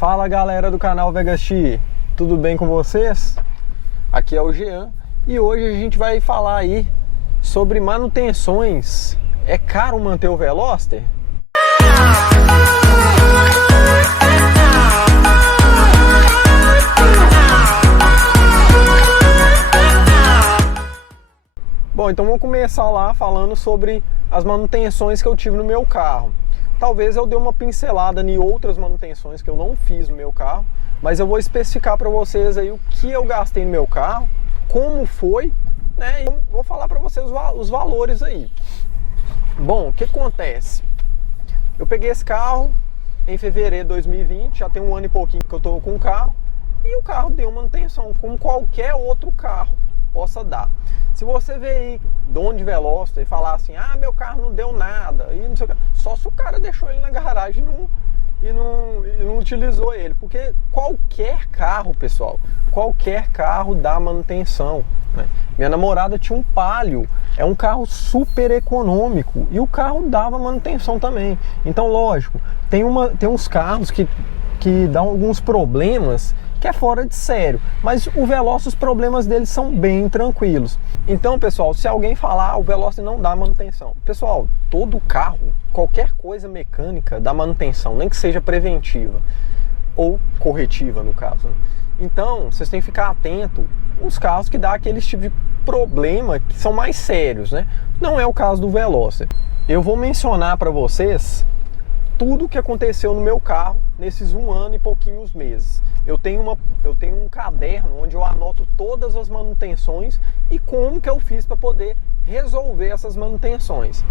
Fala galera do canal Vegaxi, tudo bem com vocês? Aqui é o Jean e hoje a gente vai falar aí sobre manutenções. É caro manter o Veloster? Bom, então vamos começar lá falando sobre as manutenções que eu tive no meu carro. Talvez eu dê uma pincelada em outras manutenções que eu não fiz no meu carro, mas eu vou especificar para vocês aí o que eu gastei no meu carro, como foi, né? E vou falar para vocês os valores aí. Bom, o que acontece? Eu peguei esse carro em fevereiro de 2020, já tem um ano e pouquinho que eu estou com o carro, e o carro deu manutenção, como qualquer outro carro possa dar. Se você ver aí dono de Veloster e falar assim, ah, meu carro não deu nada, e não sei o que, só se o cara deixou ele na garagem e não utilizou ele, porque qualquer carro, pessoal, qualquer carro dá manutenção, né? Minha namorada tinha um Palio, é um carro super econômico e o carro dava manutenção também. Então, lógico, tem uns carros que dão alguns problemas que é fora de sério, mas o Veloster, os problemas deles são bem tranquilos. Então, pessoal, se alguém falar, o Veloster não dá manutenção. Pessoal, todo carro, qualquer coisa mecânica dá manutenção, nem que seja preventiva ou corretiva, no caso, né? Então, vocês têm que ficar atento aos carros que dá aqueles tipos de problema que são mais sérios, né? Não é o caso do Veloster. Eu vou mencionar para vocês tudo o que aconteceu no meu carro nesses um ano e pouquinhos meses. Eu tenho um caderno onde eu anoto todas as manutenções e como que eu fiz para poder resolver essas manutenções.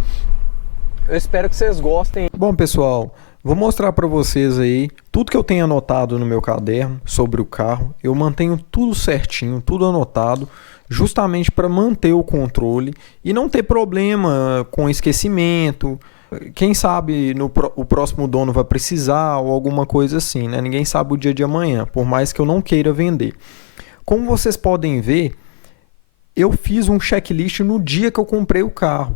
Eu espero que vocês gostem. Bom, pessoal, vou mostrar para vocês aí tudo que eu tenho anotado no meu caderno sobre o carro. Eu mantenho tudo certinho, tudo anotado, justamente para manter o controle e não ter problema com esquecimento. Quem sabe o próximo dono vai precisar ou alguma coisa assim, né? Ninguém sabe o dia de amanhã, por mais que eu não queira vender. Como vocês podem ver, eu fiz um checklist no dia que eu comprei o carro.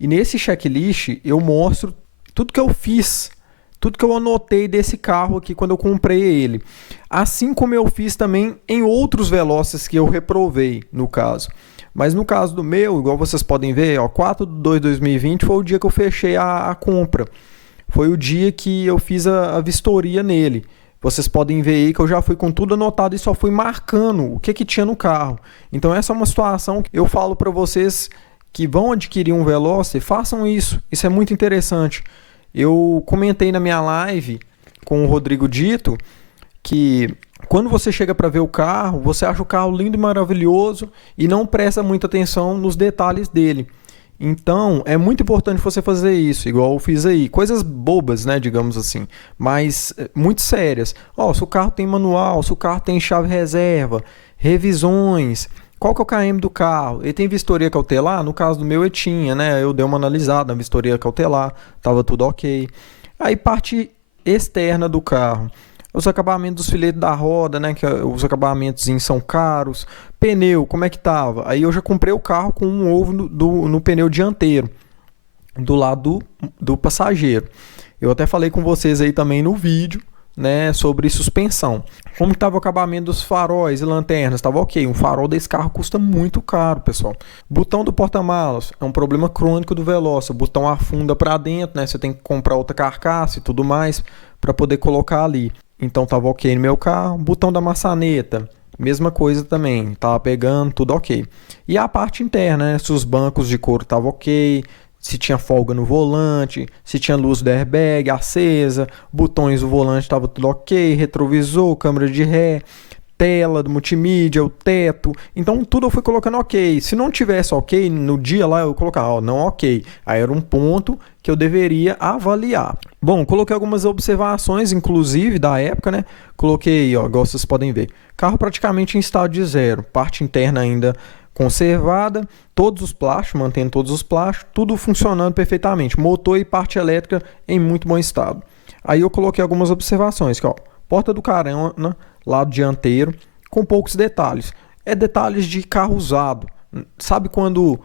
E nesse checklist eu mostro tudo que eu fiz, tudo que eu anotei desse carro aqui quando eu comprei ele. Assim como eu fiz também em outros Velosters que eu reprovei, no caso. Mas no caso do meu, igual vocês podem ver, ó, 4/2/2020 foi o dia que eu fechei a compra. Foi o dia que eu fiz a vistoria nele. Vocês podem ver aí que eu já fui com tudo anotado e só fui marcando o que tinha no carro. Então essa é uma situação que eu falo para vocês que vão adquirir um Veloster, façam isso. Isso é muito interessante. Eu comentei na minha live com o Rodrigo Dito que quando você chega para ver o carro, você acha o carro lindo e maravilhoso e não presta muita atenção nos detalhes dele. Então, é muito importante você fazer isso, igual eu fiz aí. Coisas bobas, né, digamos assim, mas muito sérias. Ó, se o carro tem manual, se o carro tem chave reserva, revisões, qual que é o KM do carro? Ele tem vistoria cautelar? No caso do meu, ele tinha, né? Eu dei uma analisada na vistoria cautelar, estava tudo ok. Aí, parte externa do carro. Os acabamentos dos filetes da roda, né? Que os acabamentos são caros. Pneu, como é que tava? Aí eu já comprei o carro com um ovo no pneu dianteiro, do lado do passageiro. Eu até falei com vocês aí também no vídeo, né? Sobre suspensão. Como estava o acabamento dos faróis e lanternas? Estava ok. Um farol desse carro custa muito caro, pessoal. Botão do porta-malas é um problema crônico do Veloster. O botão afunda para dentro, né? Você tem que comprar outra carcaça e tudo mais para poder colocar ali. Então estava ok no meu carro. Botão da maçaneta, mesma coisa também. Estava pegando, tudo ok. E a parte interna, né? Se os bancos de couro estavam ok, se tinha folga no volante, se tinha luz do airbag acesa, botões do volante estava tudo ok, retrovisor, câmera de ré, tela do multimídia, o teto. Então tudo eu fui colocando ok. Se não tivesse ok, no dia lá eu colocava, ó, não ok. Aí era um ponto que eu deveria avaliar. Bom, coloquei algumas observações, inclusive da época, né? Coloquei, ó, igual vocês podem ver, carro praticamente em estado de zero, parte interna ainda conservada, todos os plásticos, mantendo todos os plásticos, tudo funcionando perfeitamente, motor e parte elétrica em muito bom estado. Aí eu coloquei algumas observações, que, ó, porta do carona, lado dianteiro, com poucos detalhes. É detalhes de carro usado. Sabe quando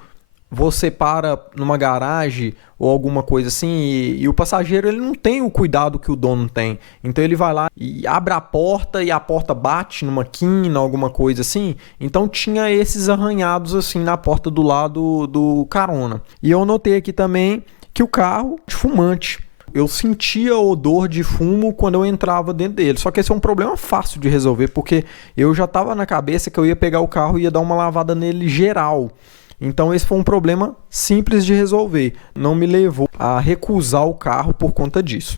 você para numa garagem ou alguma coisa assim e o passageiro ele não tem o cuidado que o dono tem. Então ele vai lá e abre a porta e a porta bate numa quina, alguma coisa assim. Então tinha esses arranhados assim na porta do lado do carona. E eu notei aqui também que o carro de fumante. Eu sentia odor de fumo quando eu entrava dentro dele. Só que esse é um problema fácil de resolver, porque eu já estava na cabeça que eu ia pegar o carro e ia dar uma lavada nele geral. Então esse foi um problema simples de resolver. Não me levou a recusar o carro por conta disso.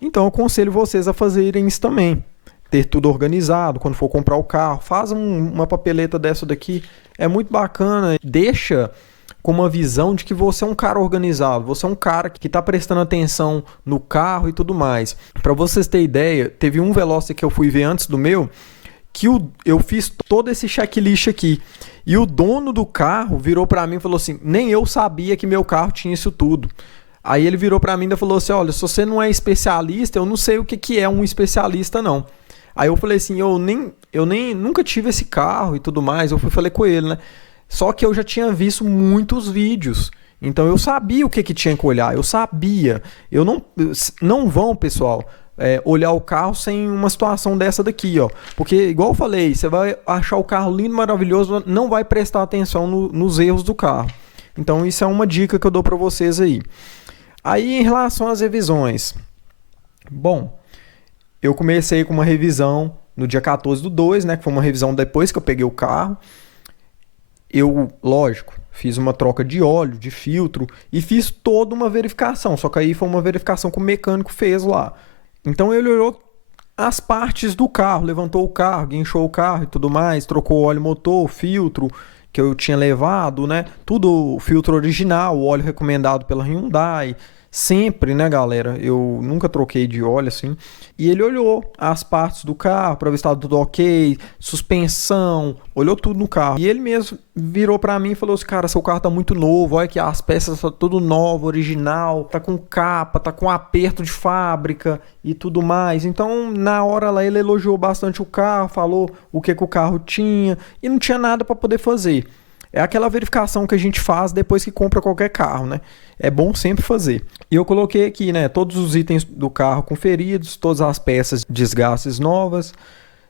Então eu aconselho vocês a fazerem isso também. Ter tudo organizado, quando for comprar o carro, faz uma papeleta dessa daqui. É muito bacana, deixa com uma visão de que você é um cara organizado, você é um cara que está prestando atenção no carro e tudo mais. Para vocês terem ideia, teve um Veloster que eu fui ver antes do meu, que eu fiz todo esse checklist aqui. E o dono do carro virou para mim e falou assim, nem eu sabia que meu carro tinha isso tudo. Aí ele virou para mim e falou assim, olha, se você não é especialista, eu não sei o que é um especialista não. Aí eu falei assim, eu nem nunca tive esse carro e tudo mais. Eu falei com ele, né? Só que eu já tinha visto muitos vídeos. Então eu sabia o que tinha que olhar. Eu sabia. Eu não vão, pessoal, olhar o carro sem uma situação dessa daqui, ó. Porque, igual eu falei, você vai achar o carro lindo, maravilhoso, não vai prestar atenção nos erros do carro. Então isso é uma dica que eu dou para vocês aí. Aí em relação às revisões. Bom, eu comecei com uma revisão no dia 14/2, né? Que foi uma revisão depois que eu peguei o carro. Eu, lógico, fiz uma troca de óleo, de filtro e fiz toda uma verificação. Só que aí foi uma verificação que o mecânico fez lá. Então ele olhou as partes do carro, levantou o carro, guinchou o carro e tudo mais, trocou o óleo motor, filtro que eu tinha levado, né? Tudo filtro original, o óleo recomendado pela Hyundai. Sempre, né, galera? Eu nunca troquei de óleo assim. E ele olhou as partes do carro para ver se estava tudo ok, suspensão, olhou tudo no carro. E ele mesmo virou para mim e falou assim: cara, seu carro tá muito novo, olha que as peças estão tudo novo, original, tá com capa, tá com aperto de fábrica e tudo mais. Então, na hora lá, ele elogiou bastante o carro, falou o que o carro tinha e não tinha nada para poder fazer. É aquela verificação que a gente faz depois que compra qualquer carro, né? É bom sempre fazer. E eu coloquei aqui, né, todos os itens do carro conferidos, todas as peças desgastes novas,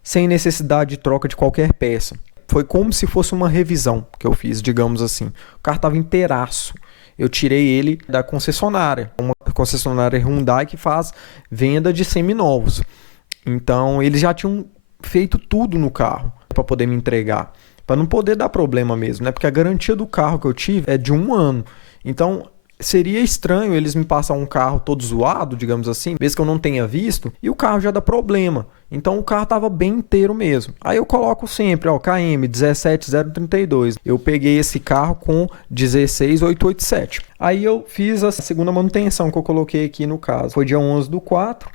sem necessidade de troca de qualquer peça. Foi como se fosse uma revisão que eu fiz, digamos assim. O carro estava inteiraço. Eu tirei ele da concessionária, uma concessionária Hyundai que faz venda de seminovos. Então, eles já tinham feito tudo no carro para poder me entregar. Para não poder dar problema mesmo, né? Porque a garantia do carro que eu tive é de 1 ano. Então, seria estranho eles me passar um carro todo zoado, digamos assim, mesmo que eu não tenha visto, e o carro já dá problema. Então, o carro estava bem inteiro mesmo. Aí eu coloco sempre, ó, KM 17032. Eu peguei esse carro com 16887. Aí eu fiz a segunda manutenção que eu coloquei aqui no caso. Foi dia 11/4,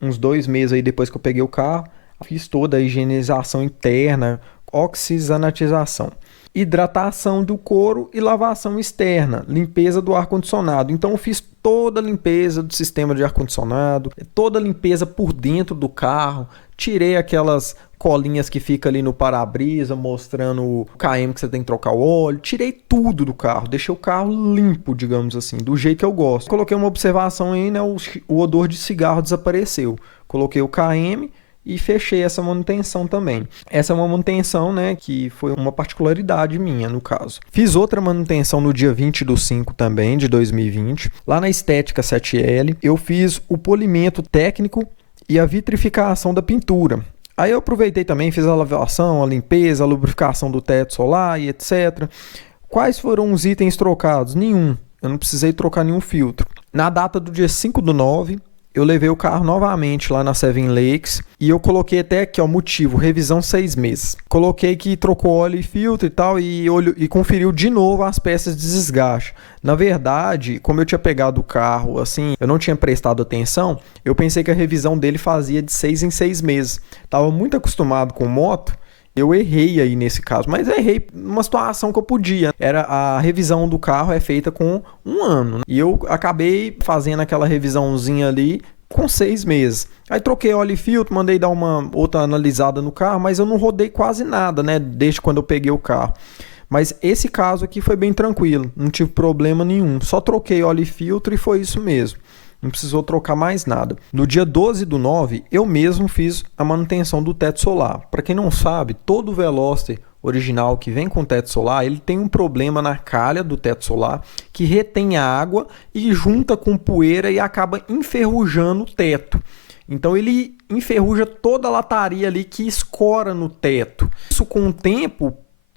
uns 2 meses aí depois que eu peguei o carro. Fiz toda a higienização interna, oxisanatização, hidratação do couro e lavação externa, limpeza do ar-condicionado. Então eu fiz toda a limpeza do sistema de ar-condicionado, toda a limpeza por dentro do carro, tirei aquelas colinhas que fica ali no para-brisa mostrando o KM que você tem que trocar o óleo, tirei tudo do carro, deixei o carro limpo, digamos assim, do jeito que eu gosto. Coloquei uma observação aí, né, o odor de cigarro desapareceu. Coloquei o KM e fechei essa manutenção também. Essa é uma manutenção, né, que foi uma particularidade minha, no caso. Fiz outra manutenção no dia 20/5 também, de 2020. Lá na Estética 7L, eu fiz o polimento técnico e a vitrificação da pintura. Aí eu aproveitei também, fiz a lavação, a limpeza, a lubrificação do teto solar e etc. Quais foram os itens trocados? Nenhum. Eu não precisei trocar nenhum filtro. Na data do dia 5/9, eu levei o carro novamente lá na Seven Lakes e eu coloquei até aqui, ó, motivo, revisão 6 meses. Coloquei que trocou óleo e filtro e tal e conferiu de novo as peças de desgaste. Na verdade, como eu tinha pegado o carro, assim, eu não tinha prestado atenção, eu pensei que a revisão dele fazia de 6 em 6 meses. Tava muito acostumado com moto. Eu errei aí nesse caso, mas errei numa situação que eu podia. A revisão do carro é feita com 1 ano, né? E eu acabei fazendo aquela revisãozinha ali com 6 meses. Aí troquei óleo e filtro, mandei dar uma outra analisada no carro, mas eu não rodei quase nada, né? Desde quando eu peguei o carro. Mas esse caso aqui foi bem tranquilo, não tive problema nenhum. Só troquei óleo e filtro e foi isso mesmo. Não precisou trocar mais nada. No dia 12/9, eu mesmo fiz a manutenção do teto solar. Para quem não sabe, todo Veloster original que vem com teto solar, ele tem um problema na calha do teto solar que retém a água e junta com poeira e acaba enferrujando o teto. Então ele enferruja toda a lataria ali que escora no teto. Isso com o tempo,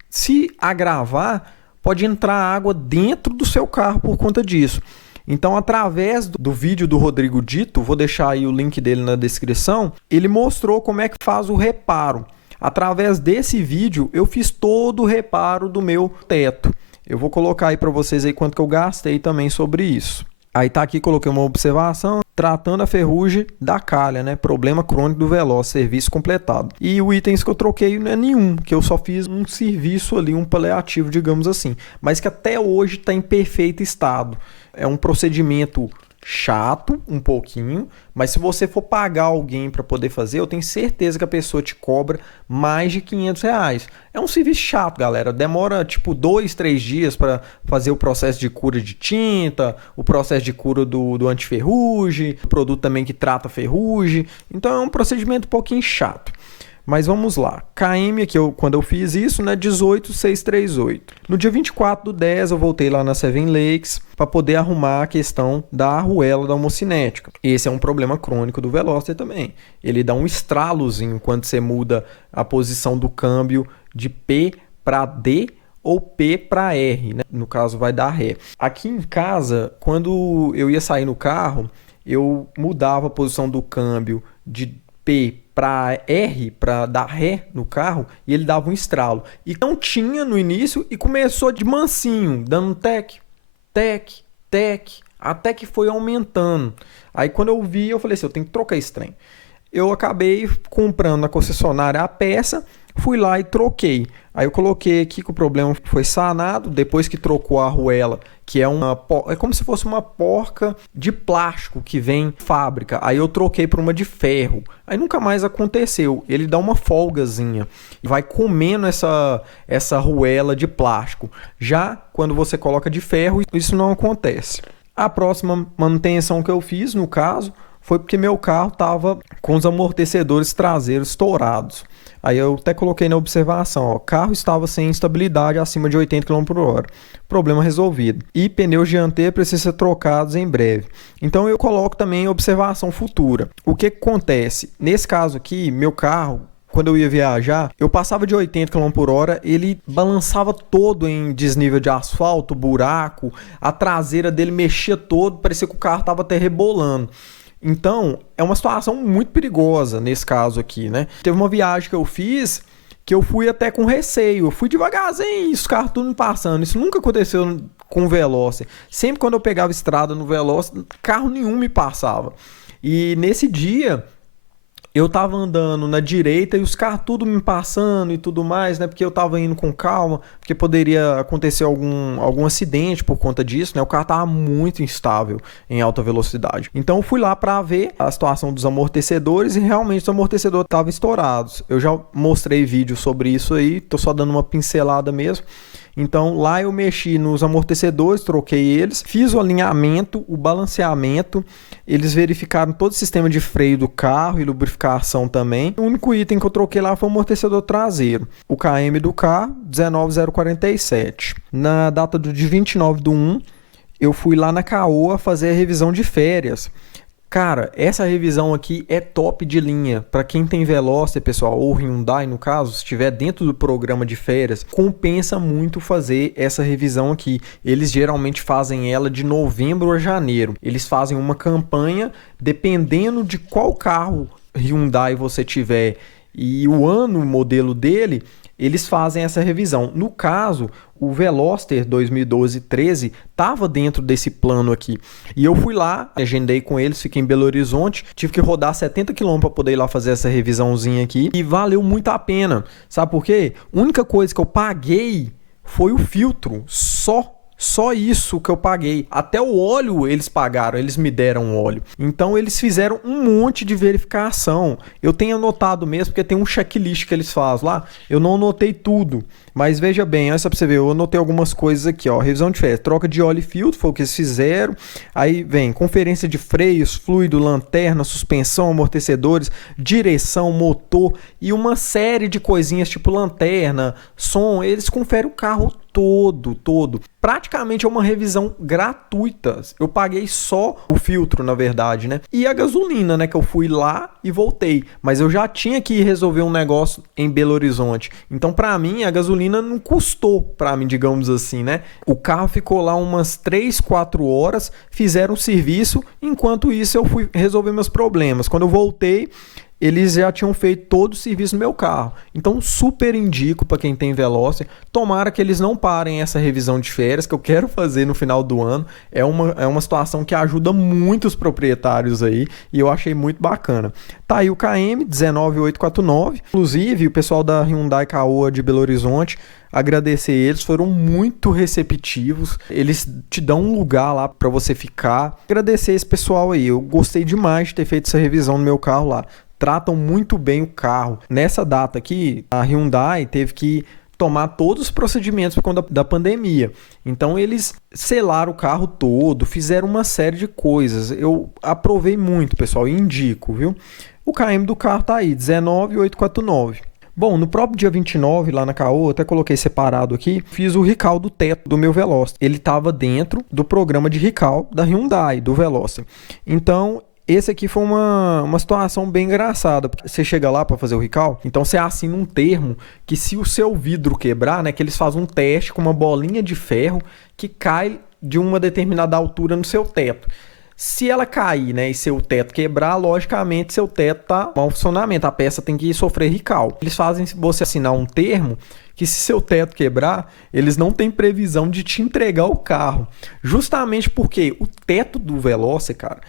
se agravar, pode entrar água dentro do seu carro por conta disso. Então, através do vídeo do Rodrigo Dito, vou deixar aí o link dele na descrição, ele mostrou como é que faz o reparo. Através desse vídeo, eu fiz todo o reparo do meu teto. Eu vou colocar aí para vocês aí quanto que eu gastei também sobre isso. Aí tá aqui, coloquei uma observação, tratando a ferrugem da calha, né? Problema crônico do Veloster, serviço completado. E o itens que eu troquei não é nenhum, que eu só fiz um serviço ali, um paliativo, digamos assim. Mas que até hoje está em perfeito estado. É um procedimento chato, um pouquinho, mas se você for pagar alguém para poder fazer, eu tenho certeza que a pessoa te cobra mais de R$ 500. É um serviço chato, galera. Demora tipo 2, 3 dias para fazer o processo de cura de tinta, o processo de cura do antiferrugem, o produto também que trata ferrugem. Então é um procedimento um pouquinho chato. Mas vamos lá, KM aqui, quando eu fiz isso, né, 18,638. No dia 24/10 eu voltei lá na Seven Lakes para poder arrumar a questão da arruela da homocinética. Esse é um problema crônico do Veloster também. Ele dá um estralozinho quando você muda a posição do câmbio de P para D ou P para R, né? No caso vai dar Ré. Aqui em casa, quando eu ia sair no carro, eu mudava a posição do câmbio de P para R, para dar ré no carro, e ele dava um estralo. E não tinha no início e começou de mansinho, dando tec, tec, tec, até que foi aumentando. Aí quando eu vi, eu falei assim, eu tenho que trocar esse trem. Eu acabei comprando na concessionária a peça, fui lá e troquei. Aí eu coloquei aqui que o problema foi sanado, depois que trocou a arruela, que é como se fosse uma porca de plástico que vem de fábrica. Aí eu troquei por uma de ferro. Aí nunca mais aconteceu. Ele dá uma folgazinha e vai comendo essa arruela de plástico. Já quando você coloca de ferro, isso não acontece. A próxima manutenção que eu fiz, no caso, foi porque meu carro estava com os amortecedores traseiros estourados. Aí eu até coloquei na observação, ó, o carro estava sem estabilidade acima de 80 km/h. Problema resolvido. E pneus dianteiros precisam ser trocados em breve. Então eu coloco também observação futura. O que acontece? Nesse caso aqui, meu carro, quando eu ia viajar, eu passava de 80 km/h, ele balançava todo em desnível de asfalto, buraco, a traseira dele mexia todo, parecia que o carro estava até rebolando. Então, é uma situação muito perigosa nesse caso aqui, né? Teve uma viagem que eu fiz que eu fui até com receio. Eu fui devagarzinho, os carros tudo me passando. Isso nunca aconteceu com o Veloster. Sempre quando eu pegava estrada no Veloster, carro nenhum me passava. E nesse dia, eu tava andando na direita e os carros tudo me passando e tudo mais, né? Porque eu tava indo com calma, porque poderia acontecer algum acidente por conta disso, né? O carro tava muito instável em alta velocidade. Então eu fui lá para ver a situação dos amortecedores e realmente os amortecedores estavam estourados. Eu já mostrei vídeo sobre isso aí, tô só dando uma pincelada mesmo. Então lá eu mexi nos amortecedores, troquei eles, fiz o alinhamento, o balanceamento, eles verificaram todo o sistema de freio do carro e lubrificação também. O único item que eu troquei lá foi o amortecedor traseiro, o KM do carro 19047. Na data de 29/1, eu fui lá na Caoa fazer a revisão de férias. Cara, essa revisão aqui é top de linha. Para quem tem Veloster, pessoal, ou Hyundai no caso, se estiver dentro do programa de férias, compensa muito fazer essa revisão aqui. Eles geralmente fazem ela de novembro a janeiro. Eles fazem uma campanha, dependendo de qual carro Hyundai você tiver e o ano, o modelo dele, eles fazem essa revisão. No caso, o Veloster 2012-13 estava dentro desse plano aqui. E eu fui lá, agendei com eles, fiquei em Belo Horizonte, tive que rodar 70 km para poder ir lá fazer essa revisãozinha aqui. E valeu muito a pena. Sabe por quê? A única coisa que eu paguei foi o filtro. Só isso que eu paguei. Até o óleo eles pagaram, eles me deram óleo. Então eles fizeram um monte de verificação. Eu tenho anotado mesmo, porque tem um checklist que eles fazem lá. Eu não anotei tudo. Mas veja bem, olha só pra você ver, eu anotei algumas coisas aqui, ó. Revisão de férias, troca de óleo e filtro, foi o que eles fizeram. Aí vem conferência de freios, fluido, lanterna, suspensão, amortecedores, direção, motor e uma série de coisinhas tipo lanterna, som. Eles conferem o carro todo. Praticamente é uma revisão gratuita. Eu paguei só o filtro, na verdade, né? E a gasolina, né? Que eu fui lá e voltei. Mas eu já tinha que resolver um negócio em Belo Horizonte. Então, pra mim, a gasolina não custou pra mim, digamos assim, né? O carro ficou lá umas 3, 4 horas, fizeram o serviço. Enquanto isso, eu fui resolver meus problemas. Quando eu voltei, eles já tinham feito todo o serviço no meu carro. Então, super indico para quem tem Veloster. Tomara que eles não parem essa revisão de férias, que eu quero fazer no final do ano. É uma situação que ajuda muito os proprietários aí, e eu achei muito bacana. Tá aí o KM 19849. Inclusive, o pessoal da Hyundai Caoa de Belo Horizonte, agradecer eles, foram muito receptivos, eles te dão um lugar lá para você ficar. Agradecer esse pessoal aí, eu gostei demais de ter feito essa revisão no meu carro lá. Tratam muito bem o carro. Nessa data aqui, a Hyundai teve que tomar todos os procedimentos por conta da pandemia. Então eles selaram o carro todo, fizeram uma série de coisas. Eu aprovei muito, pessoal, e indico, viu? O KM do carro tá aí, 19849. Bom, no próprio dia 29, lá na Caoa, até coloquei separado aqui, fiz o recall do teto do meu Veloster. Ele estava dentro do programa de recall da Hyundai, do Veloster. Então, esse aqui foi uma situação bem engraçada, porque você chega lá para fazer o recall, então você assina um termo que se o seu vidro quebrar, né, que eles fazem um teste com uma bolinha de ferro que cai de uma determinada altura no seu teto. Se ela cair, né, e seu teto quebrar, logicamente seu teto tá mau funcionamento, a peça tem que sofrer recall. Eles fazem você assinar um termo que se seu teto quebrar, eles não têm previsão de te entregar o carro. Justamente porque o teto do Veloster, cara,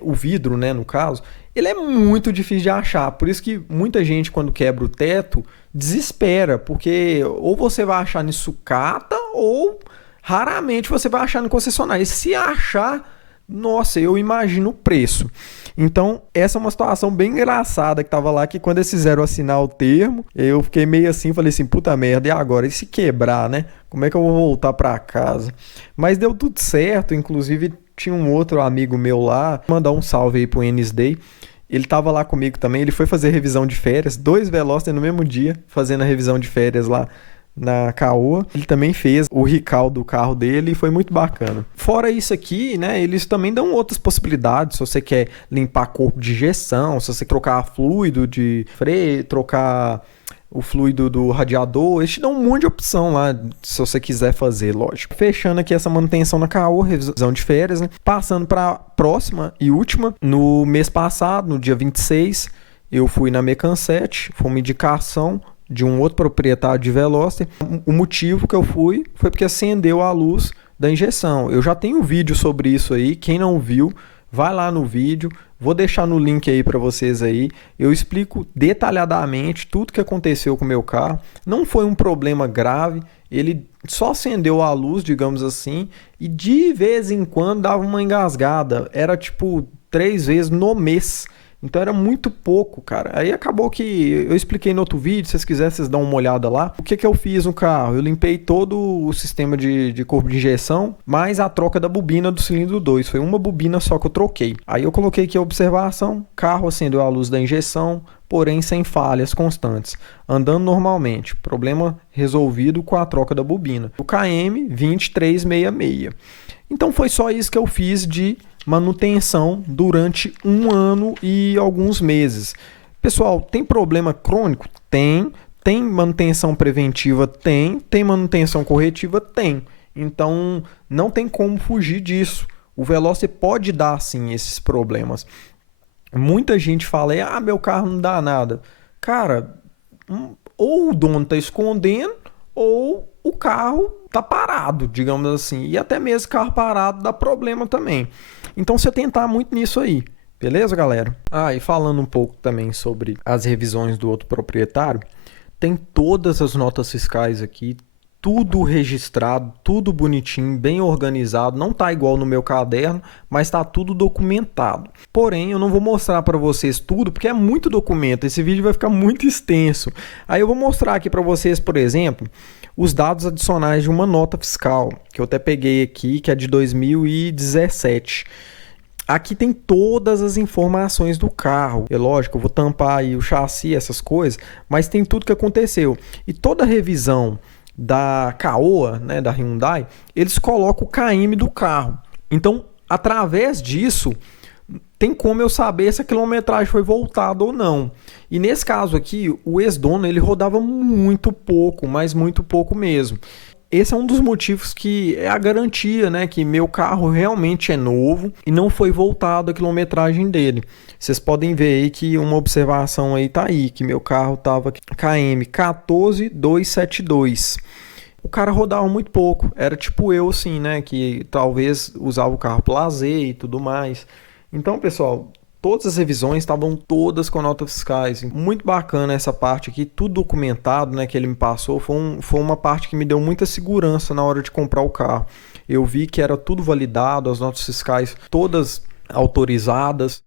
o vidro, né, no caso, ele é muito difícil de achar. Por isso que muita gente, quando quebra o teto, desespera, porque ou você vai achar em sucata ou raramente você vai achar no concessionário. E se achar, nossa, eu imagino o preço. Então, essa é uma situação bem engraçada que tava lá, que quando eles fizeram assinar o termo, eu fiquei meio assim, falei assim, puta merda, e agora? E se quebrar, né? Como é que eu vou voltar para casa? Mas deu tudo certo, inclusive tinha um outro amigo meu lá, mandar um salve aí pro NSD. Ele tava lá comigo também, ele foi fazer revisão de férias, 2 Veloster no mesmo dia, fazendo a revisão de férias lá na Caoa. Ele também fez o recall do carro dele e foi muito bacana. Fora isso aqui, né, eles também dão outras possibilidades. Se você quer limpar corpo de injeção, se você trocar fluido de freio, trocar o fluido do radiador, eles te dão um monte de opção lá, se você quiser fazer, lógico. Fechando aqui essa manutenção na Caoa, revisão de férias, né? Passando para a próxima e última, no mês passado, no dia 26, eu fui na Mecansete, foi uma indicação de um outro proprietário de Veloster. O motivo que eu fui foi porque acendeu a luz da injeção. Eu já tenho um vídeo sobre isso aí, quem não viu, vai lá no vídeo, vou deixar no link aí para vocês aí. Eu explico detalhadamente tudo que aconteceu com o meu carro. Não foi um problema grave, ele só acendeu a luz, digamos assim, e de vez em quando dava uma engasgada. Era tipo 3 vezes no mês. Então era muito pouco, cara. Aí acabou que eu expliquei no outro vídeo, se vocês quiserem, vocês dão uma olhada lá. O que eu fiz no carro? Eu limpei todo o sistema de corpo de injeção, mais a troca da bobina do cilindro 2. Foi uma bobina só que eu troquei. Aí eu coloquei aqui a observação, carro acendeu a luz da injeção, porém sem falhas constantes, andando normalmente. Problema resolvido com a troca da bobina. O KM 2366. Então foi só isso que eu fiz de manutenção durante 1 ano e alguns meses. Pessoal, tem problema crônico? Tem. Tem manutenção preventiva? Tem. Tem manutenção corretiva? Tem. Então, não tem como fugir disso. O Veloster pode dar, sim, esses problemas. Muita gente fala, meu carro não dá nada. Cara, ou o dono está escondendo, ou o carro tá parado, digamos assim. E até mesmo carro parado dá problema também. Então você tentar muito nisso aí. Beleza, galera? E falando um pouco também sobre as revisões do outro proprietário, tem todas as notas fiscais aqui, tudo registrado, tudo bonitinho, bem organizado. Não tá igual no meu caderno, mas tá tudo documentado. Porém, eu não vou mostrar para vocês tudo, porque é muito documento. Esse vídeo vai ficar muito extenso. Aí eu vou mostrar aqui para vocês, por exemplo, os dados adicionais de uma nota fiscal, que eu até peguei aqui, que é de 2017. Aqui tem todas as informações do carro. É lógico, eu vou tampar aí o chassi, essas coisas, mas tem tudo que aconteceu. E toda revisão da Caoa, né, da Hyundai, eles colocam o KM do carro. Então, através disso, tem como eu saber se a quilometragem foi voltada ou não. E nesse caso aqui, o ex-dono ele rodava muito pouco, mas muito pouco mesmo. Esse é um dos motivos que é a garantia, né, que meu carro realmente é novo e não foi voltado a quilometragem dele. Vocês podem ver aí que uma observação aí tá aí, que meu carro tava KM 14272. O cara rodava muito pouco, era tipo eu assim, né, que talvez usava o carro para lazer e tudo mais. Então, pessoal, todas as revisões estavam todas com notas fiscais. Muito bacana essa parte aqui, tudo documentado, né, que ele me passou. Foi uma parte que me deu muita segurança na hora de comprar o carro. Eu vi que era tudo validado, as notas fiscais todas autorizadas.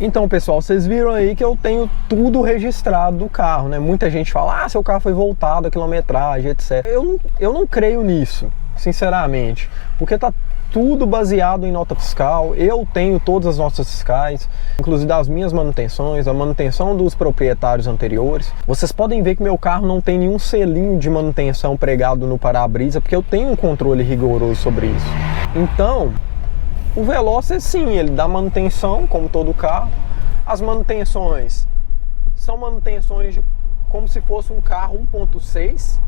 Então, pessoal, vocês viram aí que eu tenho tudo registrado do carro, né? Muita gente fala, seu carro foi voltado a quilometragem, etc. Eu não creio nisso, sinceramente, porque tá tudo baseado em nota fiscal. Eu tenho todas as notas fiscais, inclusive das minhas manutenções, a manutenção dos proprietários anteriores. Vocês podem ver que meu carro não tem nenhum selinho de manutenção pregado no para-brisa, porque eu tenho um controle rigoroso sobre isso. Então, o Veloster, sim, ele dá manutenção, como todo carro. As manutenções são manutenções como se fosse um carro 1.6.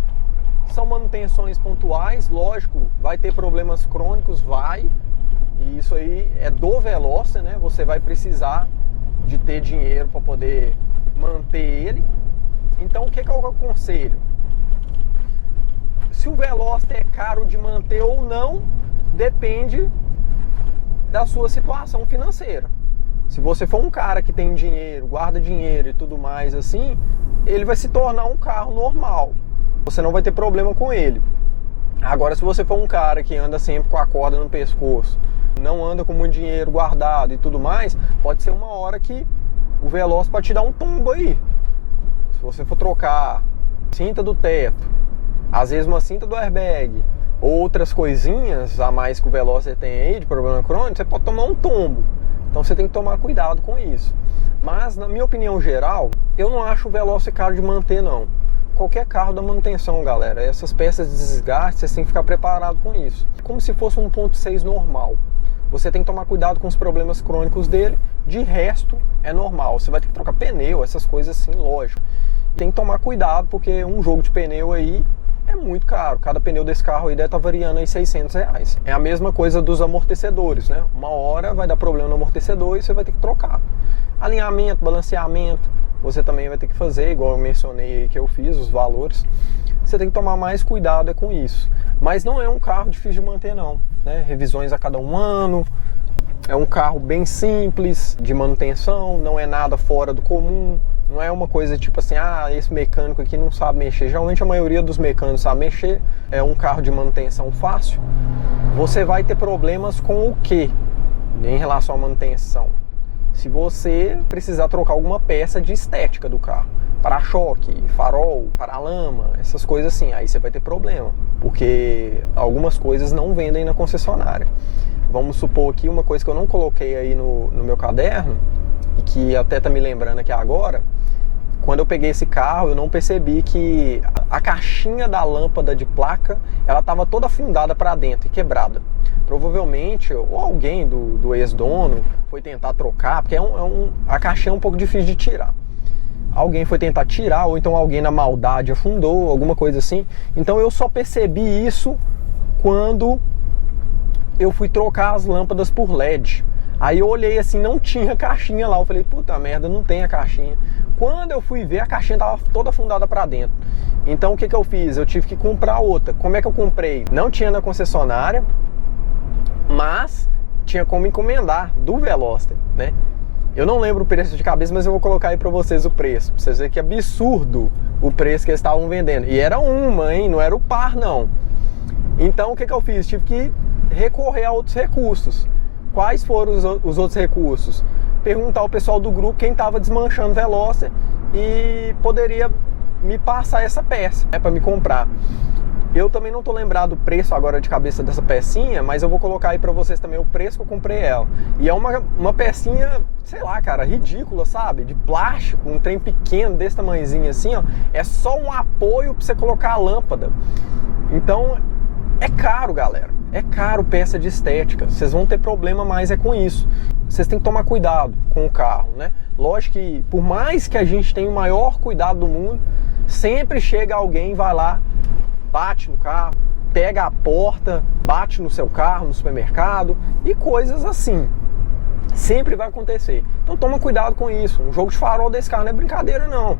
São manutenções pontuais, lógico, vai ter problemas crônicos, vai. E isso aí é do Veloster, né? Você vai precisar de ter dinheiro para poder manter ele. Então, o que eu aconselho? Se o Veloster é caro de manter ou não, depende da sua situação financeira. Se você for um cara que tem dinheiro, guarda dinheiro e tudo mais assim, ele vai se tornar um carro normal. Você não vai ter problema com ele. Agora, se você for um cara que anda sempre com a corda no pescoço, não anda com muito dinheiro guardado e tudo mais, pode ser uma hora que o Veloster pode te dar um tombo aí. Se você for trocar cinta do teto, às vezes uma cinta do airbag, outras coisinhas a mais que o Veloster tem aí de problema crônico, você pode tomar um tombo. Então você tem que tomar cuidado com isso. Mas, na minha opinião geral, eu não acho o Veloster caro de manter, não. Qualquer carro dá manutenção, galera. Essas peças de desgaste, você tem que ficar preparado com isso. É como se fosse um 1.6 normal. Você tem que tomar cuidado com os problemas crônicos dele. De resto, é normal. Você vai ter que trocar pneu, essas coisas assim, lógico. Tem que tomar cuidado, porque um jogo de pneu aí é muito caro. Cada pneu desse carro aí deve estar variando aí R$600. É a mesma coisa dos amortecedores, né? Uma hora vai dar problema no amortecedor e você vai ter que trocar. Alinhamento, balanceamento, você também vai ter que fazer, igual eu mencionei aí que eu fiz, os valores. Você tem que tomar mais cuidado com isso. Mas não é um carro difícil de manter, não, né? Revisões a cada um ano. É um carro bem simples de manutenção, não é nada fora do comum. Não é uma coisa tipo assim, esse mecânico aqui não sabe mexer. Geralmente a maioria dos mecânicos sabe mexer. É um carro de manutenção fácil. Você vai ter problemas com o quê em relação à manutenção? Se você precisar trocar alguma peça de estética do carro. Para-choque, farol, paralama, essas coisas assim. Aí você vai ter problema. Porque algumas coisas não vendem na concessionária. Vamos supor aqui uma coisa que eu não coloquei aí no meu caderno, e que até tá me lembrando aqui agora. Quando eu peguei esse carro, eu não percebi que a caixinha da lâmpada de placa, ela estava toda afundada para dentro e quebrada. Provavelmente, ou alguém do ex-dono foi tentar trocar, porque a caixinha é um pouco difícil de tirar. Alguém foi tentar tirar, ou então alguém na maldade afundou, alguma coisa assim. Então eu só percebi isso quando eu fui trocar as lâmpadas por LED. Aí eu olhei assim, não tinha caixinha lá. Eu falei, puta merda, não tem a caixinha. Quando eu fui ver, a caixinha tava toda afundada para dentro. Então o que eu fiz? Eu tive que comprar outra. Como é que eu comprei? Não tinha na concessionária, mas tinha como encomendar do Veloster, né? Eu não lembro o preço de cabeça, mas eu vou colocar aí pra vocês o preço, pra vocês verem que absurdo o preço que eles estavam vendendo. E era uma, hein? Não era o par, não. Então, o que eu fiz? Tive que recorrer a outros recursos. Quais foram os outros recursos? Perguntar ao pessoal do grupo quem estava desmanchando Veloster e poderia me passar essa peça, né, para me comprar. Eu também não tô lembrado do preço agora de cabeça dessa pecinha, mas eu vou colocar aí pra vocês também o preço que eu comprei ela. E é uma pecinha, sei lá, cara, ridícula, sabe? De plástico, um trem pequeno desse tamanhozinho assim, ó. É só um apoio pra você colocar a lâmpada. Então, é caro, galera. É caro peça de estética. Vocês vão ter problema mais com isso. Vocês têm que tomar cuidado com o carro, né? Lógico que, por mais que a gente tenha o maior cuidado do mundo, sempre chega alguém, vai lá, bate no carro, pega a porta, bate no seu carro, no supermercado e coisas assim. Sempre vai acontecer. Então toma cuidado com isso. Um jogo de farol desse carro não é brincadeira, não.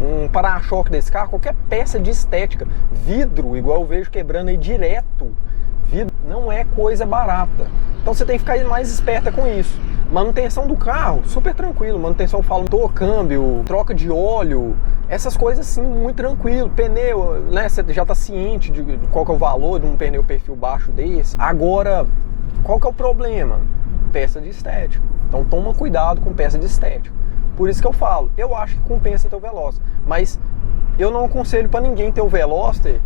Um para-choque desse carro, qualquer peça de estética, vidro, igual eu vejo quebrando aí direto, vidro não é coisa barata. Então você tem que ficar mais esperta com isso. Manutenção do carro, super tranquilo. Manutenção, eu falo, câmbio, troca de óleo, essas coisas assim, muito tranquilo. Pneu, né, você já está ciente de qual que é o valor de um pneu perfil baixo desse. Agora, qual que é o problema? Peça de estética. Então toma cuidado com peça de estética. Por isso que eu falo, eu acho que compensa ter o Veloster, mas eu não aconselho para ninguém ter o Veloster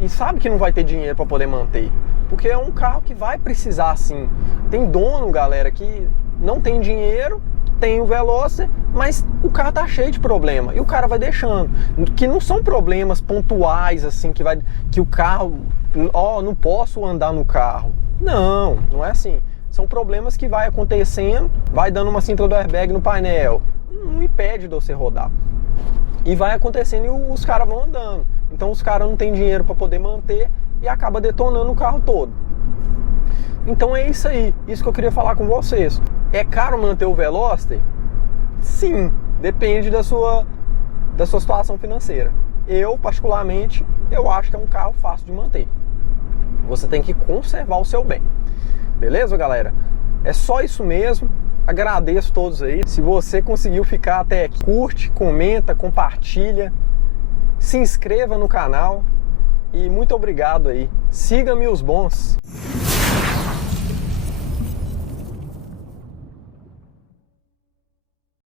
e sabe que não vai ter dinheiro para poder manter. Porque é um carro que vai precisar sim. Tem dono, galera, que não tem dinheiro, tem o Veloster, mas o carro tá cheio de problema. E o cara vai deixando. Que não são problemas pontuais, assim, que o carro... Ó, não posso andar no carro. Não, não é assim. São problemas que vai acontecendo, vai dando uma cinta do airbag no painel. Não impede de você rodar. E vai acontecendo e os caras vão andando. Então os caras não têm dinheiro para poder manter e acaba detonando o carro todo. Então é isso aí, isso que eu queria falar com vocês. É caro manter o Veloster? Sim, depende da sua situação financeira. Eu, particularmente, eu acho que é um carro fácil de manter. Você tem que conservar o seu bem. Beleza, galera? É só isso mesmo. Agradeço todos aí. Se você conseguiu ficar até aqui, curte, comenta, compartilha, se inscreva no canal e muito obrigado aí. Siga-me os bons.